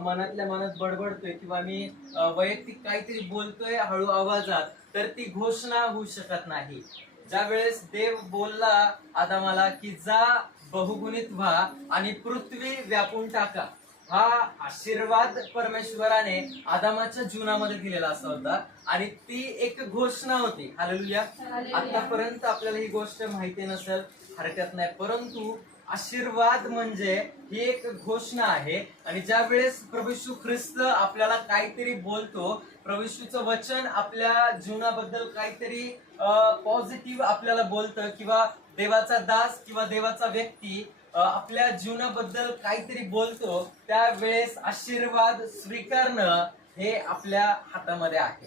मनातल्या मनात बडबडतोय किंवा मी वैयक्तिक काहीतरी बोलतोय हळू आवाजात, तर ती घोषणा होऊ शकत नाही. ज्या वेळेस देव बोलला आदामाला की जा बहुगुणित व्हा आणि पृथ्वी व्यापून टाका, हा आशीर्वाद परमेश्वराने आदामाच्या जीवनामध्ये दिलेला असा होता आणि ती एक घोषणा होती. हालेलुया. आतापर्यंत आपल्याला ही गोष्ट माहिती नसेल हरकत नाही, परंतु आशीर्वाद म्हणजे ही एक घोषणा आहे. आणि ज्या वेळेस प्रभू येशू ख्रिस्त आपल्याला काहीतरी बोलतो, प्रभू येशूचं वचन आपल्या जीवनाबद्दल काहीतरी पॉझिटिव्ह आपल्याला बोलतं, किंवा देवाचा दास किंवा देवाचा व्यक्ती आपल्या जीवनाबद्दल काहीतरी बोलतो, त्यावेळेस आशीर्वाद स्वीकारणं हे आपल्या हातामध्ये आहे.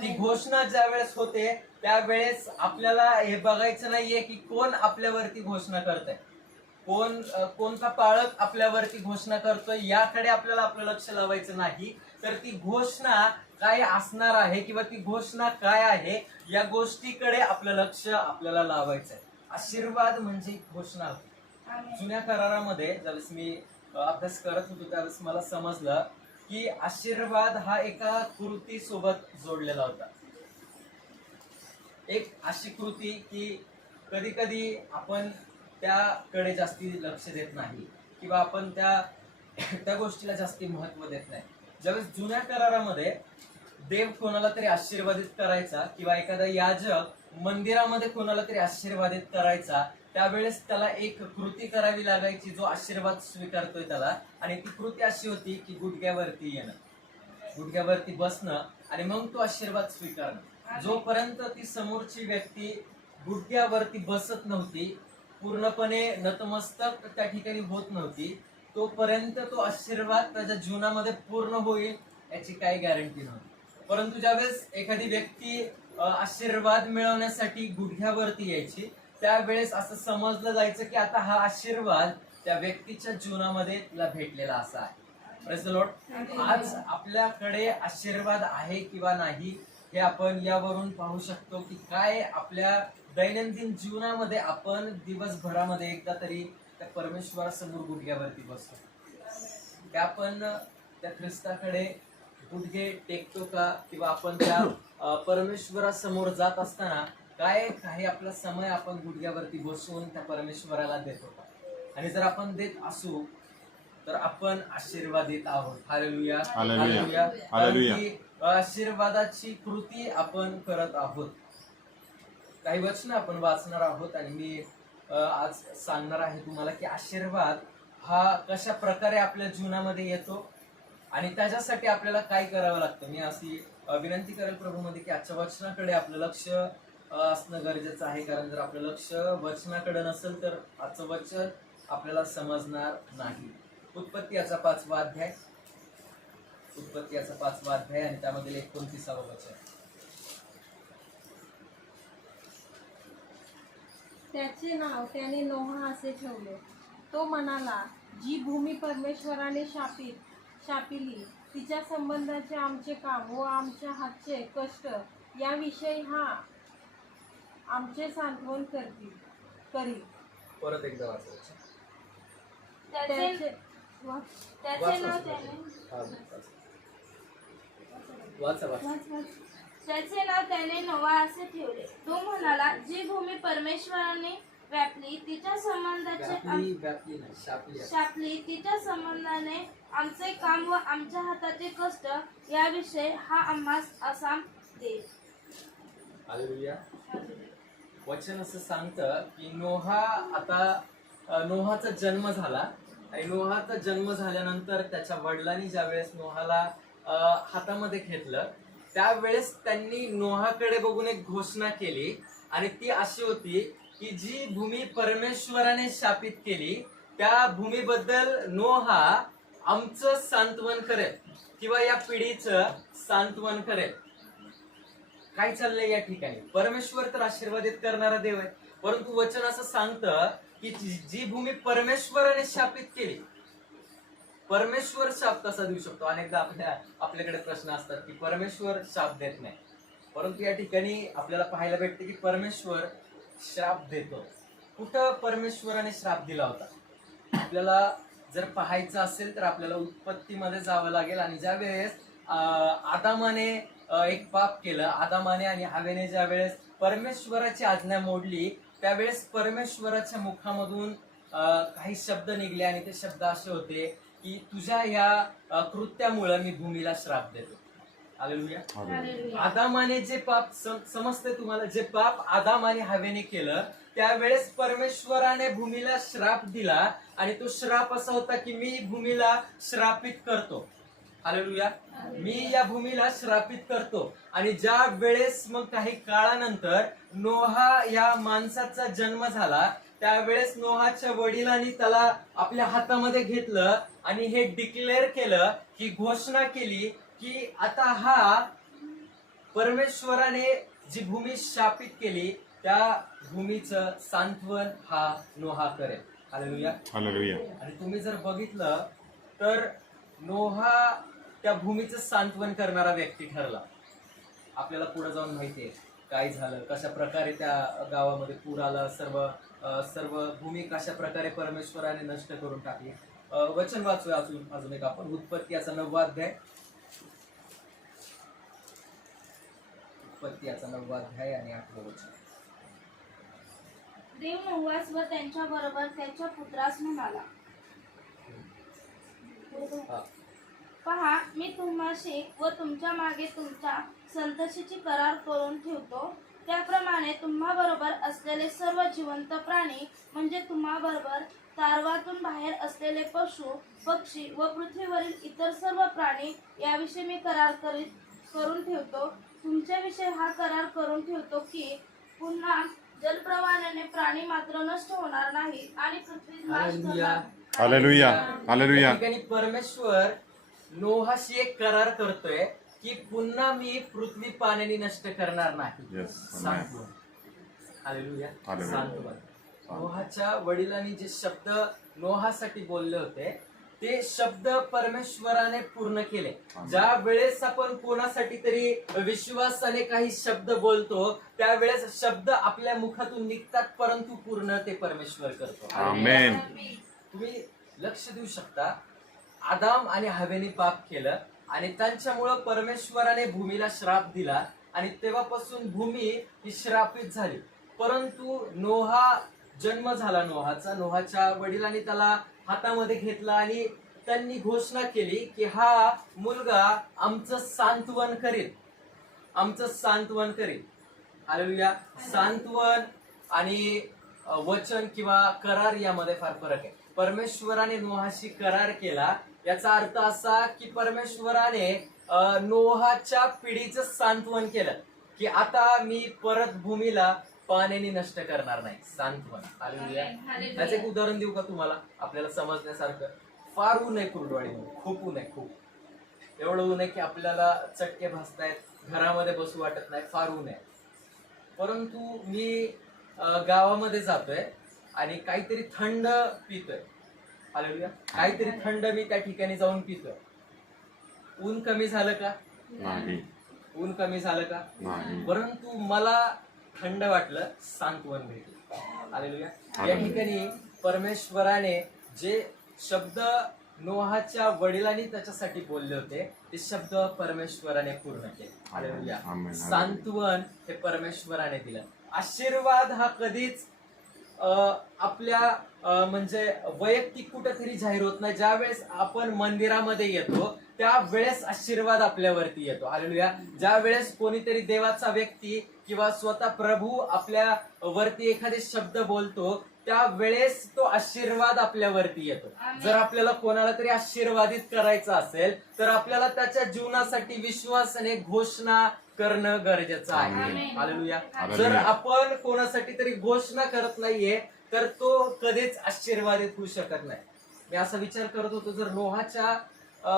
ती घोषणा ज्या वेळेस होते त्यावेळेस आपल्याला हे बघायचं नाहीये की कोण आपल्यावरती घोषणा करतंय, कोणता पाळक आपल्यावरती घोषणा करतोय, याकडे आपल्याला आपलं लक्ष लावायचं नाही. तर ती घोषणा काय असणार आहे किंवा ती घोषणा काय आहे या गोष्टीकडे आपलं लक्ष आपल्याला लावायचं आहे. आशीर्वाद म्हणजे घोषणा होती. जुन्या करारामध्ये ज्यावेळेस मी अभ्यास करत होतो त्यावेळेस मला समजलं की आशीर्वाद हा एका कृती सोबत जोडलेला होता. एक अशी कृती की कधी कधी आपण त्याकडे जास्ती लक्ष देत नाही किंवा आपण त्या गोष्टीला जास्ती महत्व देत नाही. ज्यावेळेस जुन्या करारामध्ये देव कोणाला तरी आशीर्वादित करायचा किंवा एखादा याजक मंदिरामध्ये कोणाला तरी आशीर्वादित करायचा, त्यावेळेस त्याला एक कृती करावी लागायची जो आशीर्वाद स्वीकारतोय त्याला. आणि ती कृती अशी होती की गुडघ्यावरती येणं, गुडघ्यावरती बसणं आणि मग तो आशीर्वाद स्वीकारणं. जोपर्यंत ती समोरची व्यक्ती गुडघ्यावरती बसत नव्हती, पूर्णपणे नतमस्तक त्या ठिकाणी होत नव्हती, तोपर्यंत तो आशीर्वाद त्याच्या जीवनामध्ये पूर्ण होईल याची काही गॅरंटी नव्हती. परंतु ज्यावेळेस एखादी व्यक्ती आशीर्वाद मिळवण्यासाठी गुडघ्यावरती यायची, त्यावेळेस असं समजलं जायचं की आता हा आशीर्वाद त्या व्यक्तीच्या जीवनामध्ये तिला भेटलेला असा आहे. Praise the Lord. आज आपल्याकडे आशीर्वाद आहे किंवा नाही हे आपण यावरून पाहू शकतो की काय आपल्या दैनंदिन जीवनामध्ये आपण दिवसभरामध्ये एकदा तरी त्या परमेश्वरासमोर गुडघ्यावरती बसतो, त्या आपण त्या ख्रिस्ताकडे गुडघे टेकतो का, किंवा आपण त्या परमेश्वरासमोर जात असताना काय काही आपला समय आपण गुडघ्यावरती बसून त्या परमेश्वराला देतो का. आणि जर आपण देत असू तर आपण आशीर्वादित आहोत. Hallelujah, hallelujah, hallelujah. आशीर्वादाची कृती आपण करत आहोत. काही वचन आपण वाचणार आहोत आणि मी आज सांगणार आहे तुम्हाला की आशीर्वाद हा कशा प्रकारे आपल्या जीवनामध्ये येतो आणि त्याच्यासाठी आपल्याला काय करावं लागतं. मी अशी विनंती करेल प्रभूमध्ये की आजच्या वचनाकडे आपलं लक्ष असणं गरजेचं आहे, कारण जर आपलं लक्ष वचनाकडे नसेल तर आजचं वचन आपल्याला समजणार नाही. उत्पत्ती याचा 5वा अध्याय, उत्पत्ती याचा 5वा अध्याय आणि त्यामधील 29वं वचन. त्याचे नाव त्याने नोहा असे ठेवले. तो म्हणाला, जी भूमी परमेश्वराने शापिली तिच्या संबंधाचे आमचे काम व आमच्या हातचे कष्ट याविषयी हा आमचे सांत्वन करी. परत एकदा वाचायचं. त्याचे नाव त्याने नोवा असे ठेवले. तो म्हणाला, जी भूमी परमेश्वराने व्यापली तिच्या संबंधाने आमचे काम व आमच्या हाताचे कष्ट याविषयी हा आम्हास असा देईल. हालेलुया. वचन असं सांगतं की नोहाचा जन्म झाला आणि नोहाचा जन्म झाल्यानंतर त्याच्या वडिलांनी ज्यावेळेस नोहाला हातामध्ये घेतलं त्यावेळेस त्यांनी नोहाकडे बघून एक घोषणा केली आणि ती अशी होती की जी भूमी परमेश्वराने शापित केली त्या भूमीबद्दल नोहा आमचं सांत्वन करेल किंवा या पिढीचं सांत्वन करेल. काय चाललंय या ठिकाणी? परमेश्वर तर आशीर्वादित करणारा देव आहे, परंतु वचन असं सांगतं की जी भूमी परमेश्वराने शापित केली, परमेश्वर शाप कसा देऊ शकतो? अनेकदा आपल्याकडे प्रश्न असतात की परमेश्वर शाप देत नाही, परंतु या ठिकाणी आपल्याला पाहायला भेटते की परमेश्वर श्राप देतो. कुठं परमेश्वराने श्राप दिला होता? आपल्याला जर पाहायचं असेल तर आपल्याला उत्पत्तीमध्ये जावं लागेल. आणि ज्या वेळेस आदामाने एक पाप केलं, आदामाने आणि हवेने ज्या वेळेस परमेश्वराची आज्ञा मोडली, त्यावेळेस परमेश्वराच्या मुखामधून काही शब्द निघले आणि ते शब्द असे होते की तुझ्या या कृत्यामुळे मी भूमीला श्राप देतो. हालेलुया. हालेलुया. आदामाने जे पाप समजते तुम्हाला, जे पाप आदाम आणि हवेने केलं त्यावेळेस परमेश्वराने भूमीला श्राप दिला आणि तो श्राप असा होता की मी भूमीला श्रापित करतो. हालेलुया. मी या भूमीला श्रापित करतो. आणि ज्या वेळेस मग काही काळानंतर नोहा या माणसाचा जन्म झाला, त्यावेळेस नोहाच्या वडिलांनी त्याला आपल्या हातामध्ये घेतलं आणि हे डिक्लेअर केलं, ही घोषणा केली की आता हा परमेश्वराने जी भूमी शापित केली त्या भूमीचं सांत्वन हा नोहा करेल. हालेलुया. हालेलुया. आणि तुम्ही जर बघितलं तर नोहा त्या भूमीचं सांत्वन करणारा व्यक्ती ठरला. आपल्याला पुढे जाऊन माहितीये काय झालं, कशा प्रकारे त्या गावामध्ये पूर आला, सर्व भूमी कशा प्रकारे परमेश्वराने नष्ट करून टाकली. वचन वाचूया अजून एक आपण, उत्पत्ती याचा 9वा अध्याय. उत्पत्ती याचा 9वा अध्याय आणि 8वं वचन. देव नोहास व त्यांच्या बरोबर त्याच्या पुत्रास म्हणाला, हा. पहा, मी तुम्हाशी व तुमच्या मागे तुमच्या संततीची करार करून ठेवतो. त्याप्रमाणे तुम्हा बरोबर असलेले सर्व जिवंत प्राणी, म्हणजे तुम्हा बरोबर तारवातून बाहेर असलेले पशु पक्षी व पृथ्वीवरील इतर सर्व प्राणी, याविषयी मी करार करून ठेवतो. तुमच्याविषयी हा करार करून ठेवतो की पुन्हा जलप्रवाहाने प्राणी मात्र नष्ट होणार नाही आणि पृथ्वी नाश करणार. हालेलुया. हालेलुया. या ठिकाणी परमेश्वर नोहाशी एक करार करतोय की पुन्हा मी पृथ्वी पाण्याने नष्ट करणार नाही. Yes. सांत्वन. हालेलुया. हालेलुया. सांत्वन. नोहाच्या वडिलांनी जे शब्द नोहासाठी बोलले होते ते शब्द परमेश्वराने पूर्ण केले. ज्या वेळेस आपण कोणासाठी तरी विश्वासाने काही शब्द बोलतो त्यावेळेस शब्द आपल्या मुखातून निघतात, परंतु पूर्ण ते परमेश्वर करतो. आमेन. तुम्ही लक्ष देऊ शकता, आदाम आणि हवेने पाप केलं आणि त्यांच्यामुळं परमेश्वराने भूमीला श्राप दिला आणि तेव्हापासून भूमी ही श्रापित झाली. परंतु नोहा जन्म झाला नोहाचा, नोहाच्या वडिलांनी त्याला हातामध्ये घेतला आणि त्यांनी घोषणा केली की हा मुलगा आमचं सांत्वन करेल, आमचं सांत्वन करेल. हालेलुया. सांत्वन आणि वचन किंवा करार यामध्ये फार फरक आहे. परमेश्वराने नोहाशी करार केला याचा अर्थ असा की परमेश्वराने नोहाच्या पिढीचं सांत्वन केलं की आता मी परत भूमीला पाण्याने नष्ट करणार नाही. सांत्वन. हालेलुया. त्याचं एक उदाहरण देऊ का तुम्हाला आपल्याला समजण्यासारखं? फार ऊन आहे कुर्डवाडीमध्ये, खूप ऊन आहे, खूप. एवढं ऊन आहे की आपल्याला चटके भासतायत, घरामध्ये बसू वाटत नाही, फार ऊन आहे. परंतु मी गावामध्ये जातोय आणि काहीतरी थंड पितोय. हालेलुया. काहीतरी थंड मी त्या ठिकाणी जाऊन पितोय. ऊन कमी झालं का? नाही. ऊन कमी झालं का? नाही. परंतु मला थंड वाटलं, सांत्वन भेटलं. हालेलुया. या ठिकाणी परमेश्वराने जे शब्द नोहाच्या वडिलांनी त्याच्यासाठी बोलले होते ते शब्द परमेश्वराने पूर्ण केले. हालेलुया. आमेन. सांत्वन हे परमेश्वराने दिलं. आशीर्वाद हा कधीच आपल्या म्हणजे वैयक्तिक कुठेतरी जाहीर होत नाही. ज्या वेळेस आपण मंदिरामध्ये येतो त्यावेळेस आशीर्वाद आपल्यावरती येतो. हालेलुया. ज्या वेळेस कोणीतरी देवाचा व्यक्ती किंवा स्वतः प्रभू आपल्या वरती एखादे शब्द बोलतो त्यावेळेस तो आशीर्वाद आपल्यावरती येतो. जर आपल्याला कोणाला तरी आशीर्वादित करायचं असेल तर आपल्याला त्याच्या जीवनासाठी विश्वासाने घोषणा करणं गरजेचं आहे. आमेन. हालेलुया. हालेलुया. जर आपण कोणासाठी तरी घोषणा करत नाहीये तर तो कधीच आशीर्वादित होऊ शकत नाही. मी असा विचार करत होतो, जर नोहाच्या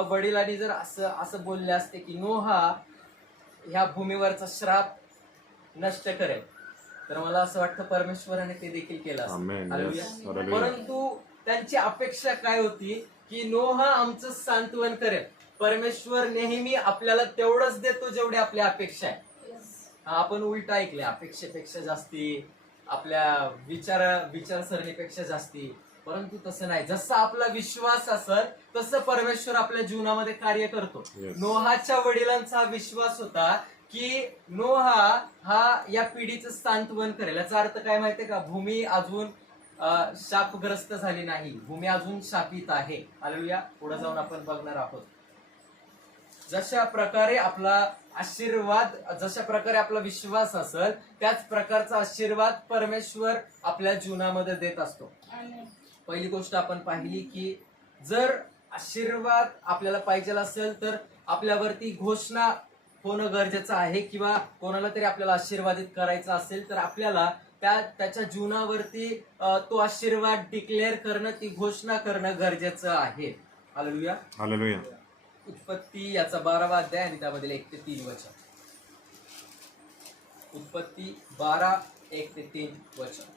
वडिलांनी जर असं बोलले असते की नोहा ह्या भूमीवरचा श्राप नष्ट करेल, तर मला असं वाटतं परमेश्वराने ते देखील केलं असतं. आमेन. हालेलुया. Yes. हालेलुया. परंतु त्यांची अपेक्षा काय होती की नोहा आमचं सांत्वन करेल. परमेश्वर नेहमी आपल्याला तेवढंच देतो जेवढी आपली अपेक्षा आहे. आपण उलट ऐकले, अपेक्षेपेक्षा जास्ती, आपल्या विचारसरणीपेक्षा जास्ती परंतु तसं नाही. जसा आपला विश्वास असेल तसं परमेश्वर आपल्या जीवनामध्ये कार्य करतो. Yes. नोहाच्या वडिलांचा हा विश्वास होता की नोहा हा या पिढीचं सांत्वन करेल. याचा अर्थ काय माहितीये का? भूमी अजून शापग्रस्त झाली नाही, भूमी अजून शापित आहे. हालेलुया. पुढे जाऊन आपण बघणार आहोत जशा प्रकारे आपला आशीर्वाद, जशा प्रकारे आपला विश्वास असेल त्याच प्रकारचा आशीर्वाद परमेश्वर आपल्या जीवनामध्ये देत असतो. आमेन. पहिली गोष्ट आपण पाहिली की जर आशीर्वाद आपल्याला पाहिजे असेल तर आपल्यावरती घोषणा होणं गरजेचं आहे, किंवा कोणाला तरी आपल्याला आशीर्वादित करायचं असेल तर आपल्याला त्याच्या जीवनावरती तो आशीर्वाद डिक्लेअर करणं, ती घोषणा करणं गरजेचं आहे. हालेलुया. हालेलुया. उत्पत्ती याचा 12वा अध्याय आणि त्यामधील 1 ते 3 वचन. उत्पत्ती 12, 1 ते 3 वचन.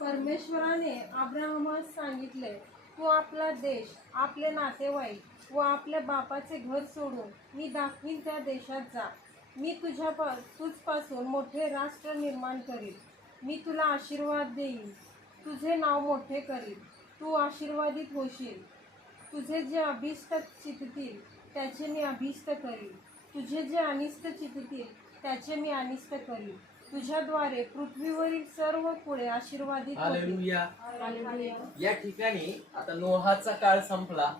परमेश्वराने अब्राहमास सांगितले, तू आपला देश, आपले नातेवाईक व आपल्या बापाचे घर सोडून मी दाखवीन त्या देशात जा. मी तुझपासून मोठे राष्ट्र निर्माण करीन. मी तुला आशीर्वाद देईन, तुझे नाव मोठे करीन. तू आशीर्वादित होशील. तुझे जे अभिष्ट चिततील त्याचे मी अभिष्ट करीन. तुझे जे अनिष्ट चिततील त्याचे मी अनिष्ट करीन. तुझ्याद्वारे पृथ्वीवरील सर्व कुळे आशीर्वादित होतील. हालेलुया. हालेलुया. या ठिकाणी आता नोहाचा काळ संपला,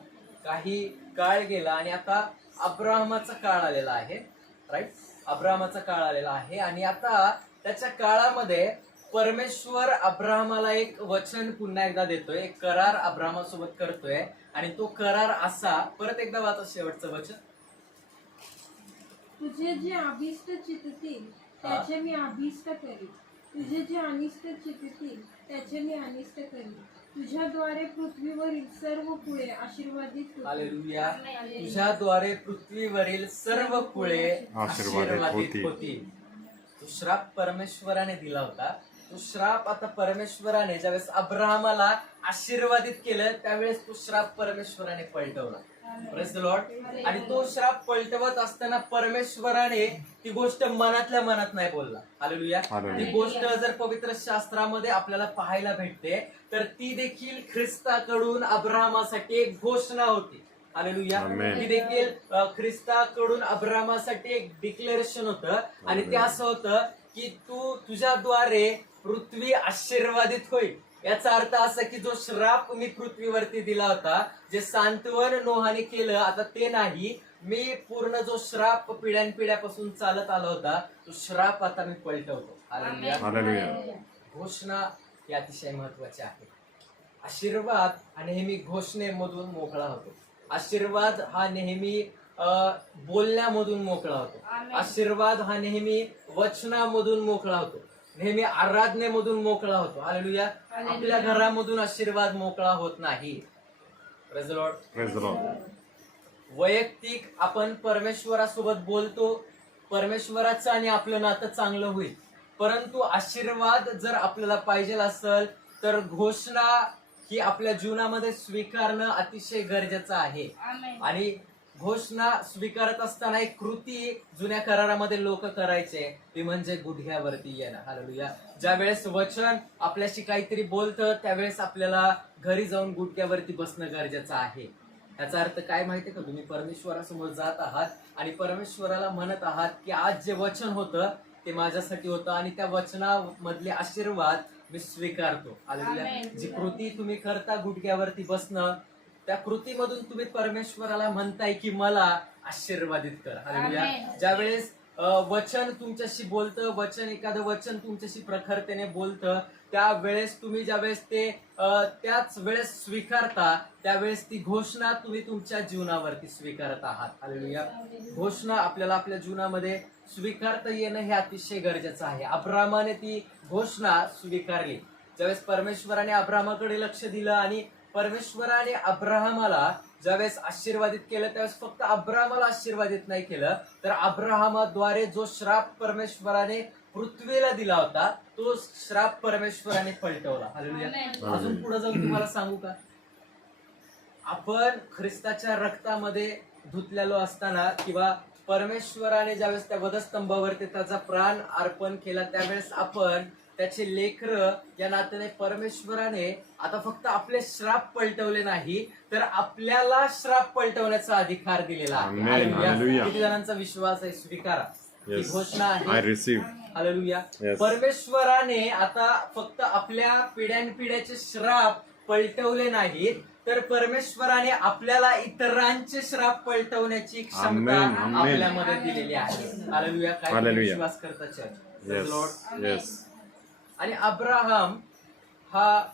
काही काळ गेला आणि आता अब्राहमाचा काळ आलेला आहे. राईट. अब्राहमाचा काळ आलेला आहे आणि आता त्याच्या काळामध्ये परमेश्वर अब्राहमाला एक वचन पुन्हा एकदा देतोय, एक करार अब्राहमासोबत करतोय. आणि तो करार असा, परत एकदा वाचा शेवटचं वचन. तुझे जे अभिष्ट चिततील त्याचे मी अभिष्ट करीन. तुझे जे अनिष्ट चिततील त्याचे मी अनिष्ट करीन. तुझ्याद्वारे पृथ्वीवरील सर्व कुळे आशीर्वादित होतील. हालेलुया. तुझ्याद्वारे पृथ्वीवरील सर्व कुळे आशीर्वादित होतील. तो श्राप परमेश्वराने दिला होता. तो श्राप आता परमेश्वराने ज्यावेळेस अब्राहमाला आशीर्वादित केलं त्यावेळेस तो श्राप परमेश्वराने पलटवला. Praise the Lord. आणि तो श्राप पलटवत असताना परमेश्वराने ती गोष्ट मनातल्या मनात नाही बोलला. हालेलुया. ती गोष्ट जर पवित्र शास्त्रामध्ये आपल्याला पाहायला भेटते तर ती देखील ख्रिस्ताकडून अब्राहमासाठी एक घोषणा होती. हालेलुया. आमेन. ती देखील ख्रिस्ताकडून अब्राहमासाठी एक डिक्लेरेशन होतं. आणि ते असं होतं की तुझ्याद्वारे पृथ्वी आशीर्वादित होईल. याचा अर्थ असा की जो श्राप मी पृथ्वीवरती दिला होता, जे सांत्वन नोहाने केलं, आता ते नाही. मी पूर्ण जो श्राप पिढ्यानपिढ्यापासून चालत आला होता तो श्राप आता मी पलटवतो. हालेलुया. हालेलुया. घोषणा ही अतिशय महत्वाची आहे. आशीर्वाद हा नेहमी घोषणेमधून मोकळा होतो. आशीर्वाद हा नेहमी बोलण्यामधून मोकळा होतो. आमेन. आशीर्वाद हा नेहमी वचनामधून मोकळा होतो, नेहमी आराधनेमधून मोकळा होतो. हालेलुया. आपल्या घरामधून आशीर्वाद मोकळा होत नाही. Praise the Lord. Praise the Lord. वैयक्तिक आपण परमेश्वरासोबत बोलतो, परमेश्वराचं आणि आपलं नातं चांगलं होईल. परंतु आशीर्वाद जर आपल्याला पाहिजे असेल तर घोषणा ही आपल्या जीवनामध्ये स्वीकारणं अतिशय गरजेचं आहे. आमेन. आणि घोषणा स्वीकारत असताना एक कृती जुन्या करारामध्ये लोक करायचे, ते म्हणजे गुढग्यावरती येणं. हालेलुया. ज्या वेळेस वचन आपल्याशी काहीतरी बोलतं त्यावेळेस आपल्याला घरी जाऊन गुढग्यावरती बसणं गरजेचं आहे. याचा अर्थ काय माहितीये का? तुम्ही परमेश्वरासमोर जात आहात आणि परमेश्वराला म्हणत आहात की आज जे वचन होतं ते माझ्यासाठी होतं आणि त्या वचनामधले आशीर्वाद मी स्वीकारतो. हालेलुया. आमेन. जी कृती तुम्ही करता गुडघ्यावरती बसणं, त्या कृतीमधून तुम्ही परमेश्वराला म्हणताय की मला आशीर्वादित कर. हालेलुया. आमेन. ज्यावेळेस वचन तुमच्याशी बोलतं, एखादं वचन तुमच्याशी प्रखरतेने बोलतं, त्यावेळेस तुम्ही ज्यावेळेस ते त्याच वेळेस स्वीकारता त्यावेळेस ती घोषणा तुम्ही तुमच्या जीवनावरती स्वीकारत आहात. हालेलुया. घोषणा आपल्याला आपल्या जीवनामध्ये स्वीकारता येणं हे अतिशय गरजेचं आहे. अब्रामाने ती घोषणा स्वीकारली. ज्यावेळेस परमेश्वराने अब्रामाकडे लक्ष दिलं आणि परमेश्वराने अब्राहमाला ज्यावेळेस आशीर्वादित केलं त्यावेळेस फक्त अब्राहमाला आशीर्वादित नाही केलं तर अब्राहमाद्वारे जो श्राप परमेश्वराने पृथ्वीला दिला होता तो श्राप परमेश्वराने पलटवला. हालेलुया. अजून पुढे जाऊन तुम्हाला सांगू का? आपण ख्रिस्ताच्या रक्तामध्ये धुतलेलो असताना किंवा परमेश्वराने ज्यावेळेस त्या वधस्तंभावरती त्याचा प्राण अर्पण केला त्यावेळेस आपण त्याचे लेकरं या नात्याने परमेश्वराने आता फक्त आपले श्राप पलटवले नाही तर आपल्याला श्राप पलटवण्याचा अधिकार दिलेला आहे. Amen. हालेलुया. Hallelujah. किती जणांचा विश्वास आहे? स्वीकारा. ही Yes. घोषणा I आहे. receive. हालेलुया. Yes. परमेश्वराने आता फक्त आपल्या पिढ्यानपिढ्याचे श्राप पलटवले नाहीत तर परमेश्वराने आपल्याला इतरांचे श्राप पलटवण्याची क्षमता Amen. Amen. आपल्यामध्ये दिलेली आहे. हालेलुया. काय तुम्ही Hallelujah. विश्वास करता चर्च? Yes. Lord. Yes. आणि अब्राहम हा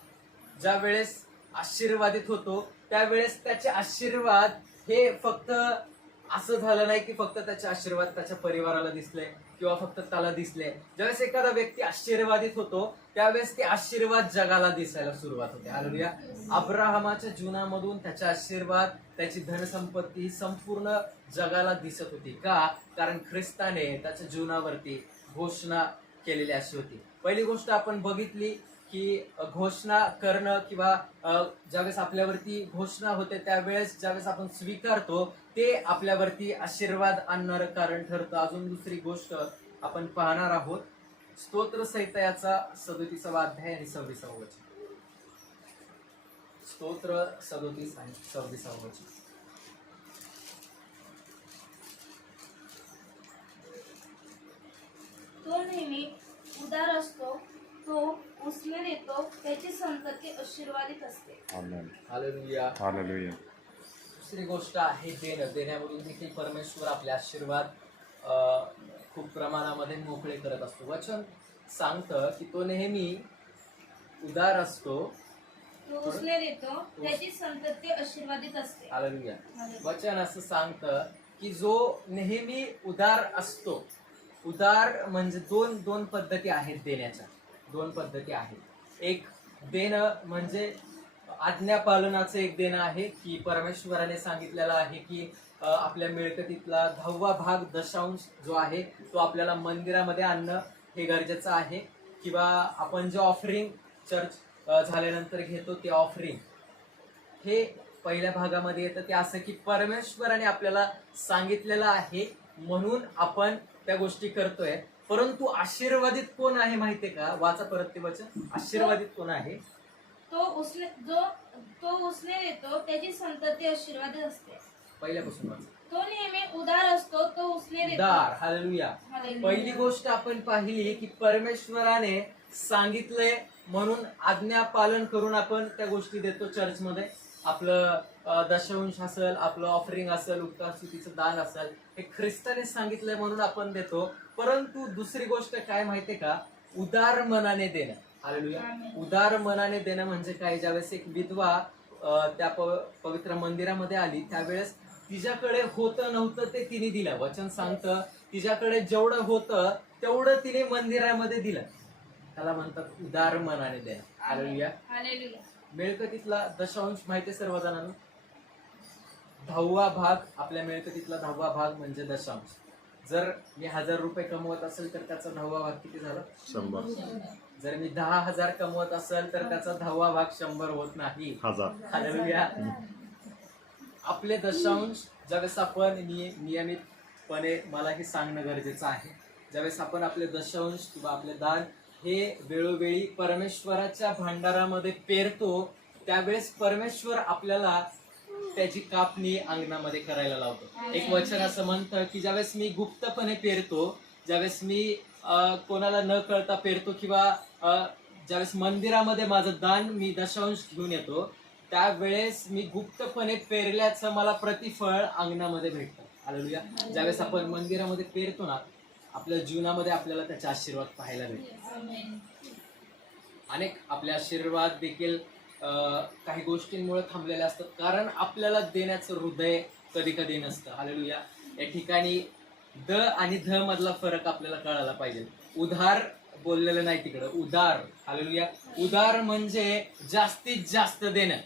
ज्या वेळेस आशीर्वादित होतो त्यावेळेस त्याचे आशीर्वाद हे फक्त असं झालं नाही की फक्त त्याचे आशीर्वाद त्याच्या परिवाराला दिसले किंवा फक्त त्याला दिसले. ज्यावेळेस एखादा व्यक्ती आशीर्वादित होतो त्यावेळेस ते आशीर्वाद जगाला दिसायला सुरुवात होते. हालेलुया. अब्राहमाच्या जीवनामधून त्याचे आशीर्वाद, त्याची धनसंपत्ती ही संपूर्ण जगाला दिसत होती. का? कारण ख्रिस्ताने त्याच्या जीवनावरती घोषणा केलेली अशी होती. पहिली गोष्ट आपण बघितली की घोषणा करणं किंवा ज्यावेळेस आपल्यावरती घोषणा होते त्यावेळेस ज्यावेळेस आपण स्वीकारतो ते आपल्यावरती आशीर्वाद आणणारं कारण ठरतं. अजून दुसरी गोष्ट आपण पाहणार आहोत. स्तोत्र संहिता 37वा अध्याय आणि 26वा वचन. स्तोत्र 37 आणि 26वा वचन. तो नेहमी उदार असतो, तो उसने देतो, त्याची संतती आशीर्वादित असते. Amen. हालेलुया. Hallelujah. दुसरी गोष्ट आहे देणं. देण्यामधून देखील परमेश्वर आपले आशीर्वाद खूप प्रमाणामध्ये मोकळे करत असतो. वचन सांगतं की तो नेहमी उदार असतो. तो उसने देतो, त्याची संतती आशीर्वादित असते. हालेलुया. वचन असं सांगतं की जो नेहमी उदार असतो. उदार म्हणजे दोन पद्धती आहेत देण्याच्या. दोन पद्धती आहेत. एक देणं म्हणजे आज्ञा पालनाचं एक देणं आहे की परमेश्वराने सांगितलेलं आहे की आपल्या मिळकतीतला 10वा भाग दशांश जो आहे तो आपल्याला मंदिरामध्ये आणणं हे गरजेचं आहे. किंवा आपण जे ऑफरिंग चर्च झाल्यानंतर घेतो ते ऑफरिंग हे पहिल्या भागामध्ये येतं. ते असं की परमेश्वराने आपल्याला सांगितलेलं आहे म्हणून आपण त्या गोष्टी करतोय. परंतु आशीर्वादित कोण आहे माहितीये का? वाचा परत ते वचन. आशीर्वादित कोण आहे? तो उसने देतो, त्याची संतती आशीर्वादित असते. पहिल्यापासून वाचा. तो नेहमी उदार असतो, तो उसने देतो. उदार. हालेलुया. हालेलुया. पहिली गोष्ट आपण पाहिली की परमेश्वराने सांगितलंय म्हणून आज्ञा पालन करून आपण त्या गोष्टी देतो. चर्चमध्ये आपलं दशवंश असेल, आपलं ऑफरिंग असेल, उपकारस्तुतीचं दान असेल, हे ख्रिस्ताने सांगितलंय म्हणून आपण देतो. परंतु दुसरी गोष्ट काय माहितीये का? उदार मनाने देणं. हालेलुया. उदार मनाने देणं म्हणजे काय? ज्यावेळेस एक विधवा त्या पवित्र मंदिरामध्ये आली त्यावेळेस तिच्याकडे होतं नव्हतं ते तिने दिलं. वचन सांगतं तिच्याकडे जेवढं होतं तेवढं तिने मंदिरामध्ये दिलं. त्याला म्हणतात उदार मनाने देणं. हालेलुया. हालेलुया. मिळकतीतला दशांश माहिती सर्व जणांना? 10वा भाग. आपल्या मिळकतीतला 10वा भाग म्हणजे दशांश. जर मी 1000 रुपये कमवत असेल तर त्याचा 10वा भाग किती झाला? 100. जर मी 10,000 कमवत असेल तर त्याचा 10वा भाग 100 होत नाही. 1000. हालेलुया. आपले दशांश ज्यावेळेस आपण नियमितपणे मला हे सांगणं गरजेचं आहे. ज्यावेळेस आपण आपले दशांश किंवा आपले दान हे वेळोवेळी परमेश्वराच्या भांडारामध्ये पेरतो त्यावेळेस परमेश्वर आपल्याला त्याची कापणी अंगणामध्ये करायला लावतो. एक वचन असं म्हणतं की ज्यावेळेस मी गुप्तपणे पेरतो, ज्यावेळेस मी कोणाला न कळता पेरतो किंवा ज्यावेळेस मंदिरामध्ये माझं दान मी दशांश घेऊन येतो त्यावेळेस मी गुप्तपणे पेरल्याचं मला प्रतिफळ अंगणामध्ये भेटतं. हालेलुया. ज्यावेळेस आपण मंदिरामध्ये पेरतो ना आपल्या जीवनामध्ये आपल्याला त्याचे आशीर्वाद पाहायला भेटतात. अनेक आपले आशीर्वाद देखील काही गोष्टींमुळे थांबलेले असतात कारण आपल्याला देण्याचं हृदय कधी कधी नसतं. हालेलुया. या ठिकाणी द आणि ध मधला फरक आपल्याला कळायला पाहिजे. उधार बोललेलं नाही तिकडं, उदार. हालेलुया. उदार म्हणजे जास्तीत जास्त देणं.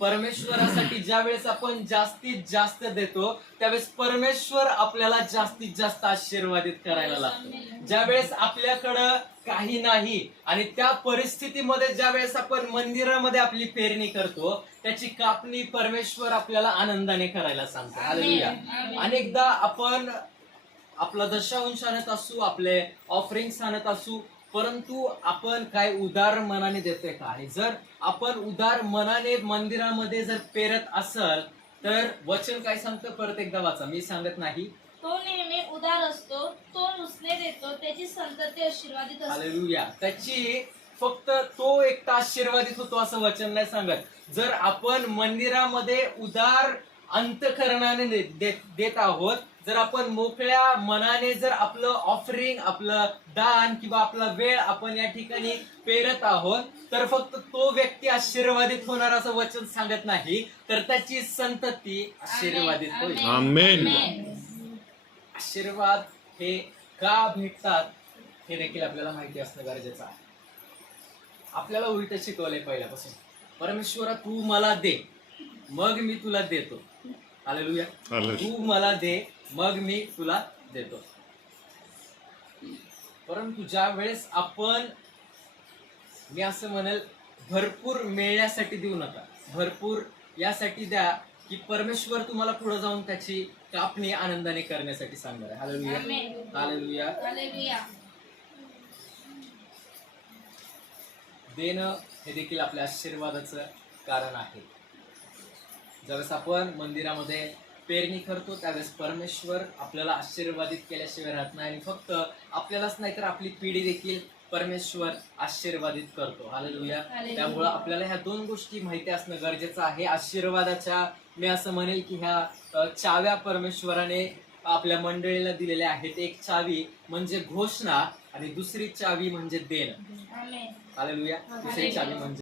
परमेश्वरासाठी ज्या वेळेस आपण जास्तीत जास्त देतो त्यावेळेस परमेश्वर आपल्याला जास्तीत जास्त आशीर्वादित करायला लागतो. ज्या वेळेस आपल्याकडं काही नाही आणि त्या परिस्थितीमध्ये ज्या वेळेस आपण मंदिरामध्ये आपली पेरणी करतो त्याची कापणी परमेश्वर आपल्याला आनंदाने करायला सांगतो. हालेलुया. अनेकदा आपण आपला दशांश आणत असू, आपले ऑफरिंग्स आणत असू, परंतु आपण काय उदार मनाने देतोय का? आणि जर आपण उदार मनाने मंदिरामध्ये जर पेरत असल तर वचन काय सांगतं? परत एकदा वाचा, मी सांगत नाही. तो नेहमी उदार असतो, तो उसने देतो, त्याची संतती आशीर्वादित असते. हालेलुया. त्याची फक्त तो एकटा आशीर्वादित होतो असं वचन नाही सांगत. जर आपण मंदिरामध्ये उदार अंतःकरणाने देत आहोत, जर आपण मोकळ्या मनाने जर आपलं ऑफरिंग, आपलं दान किंवा आपला वेळ आपण या ठिकाणी पेरत आहोत, तर फक्त तो व्यक्ती आशीर्वादित होणार असं वचन सांगत नाही, तर त्याची संतती आशीर्वादित होईल. आमेन. आशीर्वाद हे का भेटतात हे देखील आपल्याला माहिती असणं गरजेचं आहे. आपल्याला उलट शिकवलंय पहिल्यापासून, परमेश्वरा तू मला दे मग मी तुला देतो. हालेलुया. हालेलुया. तू मला दे मग मी तुला देतो. परंतु ज्या वेळेस आपण, मी असं म्हणेल, भरपूर मिळण्यासाठी देऊ नका, भरपूर यासाठी द्या की परमेश्वर तुम्हाला पुढे जाऊन त्याची कापणी आनंदाने करण्यासाठी सांगणार आहे. हालेलुया. आमेन. हालेलुया. हालेलुया. देणं हे देखील आपल्या आशीर्वादाचं कारण आहे. ज्यावेळेस आपण मंदिरामध्ये पेरणी करतो त्यावेळेस परमेश्वर आपल्याला आशीर्वादित केल्याशिवाय राहत नाही, आणि फक्त आपल्यालाच नाही तर आपली पिढी देखील परमेश्वर आशीर्वादित करतो. हालेलुया. हालेलुया. त्यामुळं आपल्याला ह्या दोन गोष्टी माहिती असणं गरजेचं आहे. आशीर्वादाच्या, मी असं म्हणेल की ह्या चाव्या परमेश्वराने आपल्या मंडळीला दिलेल्या आहेत. एक चावी म्हणजे घोषणा आणि दुसरी चावी म्हणजे देणं. आमेन. हालेलुया. दुसरी चावी म्हणजे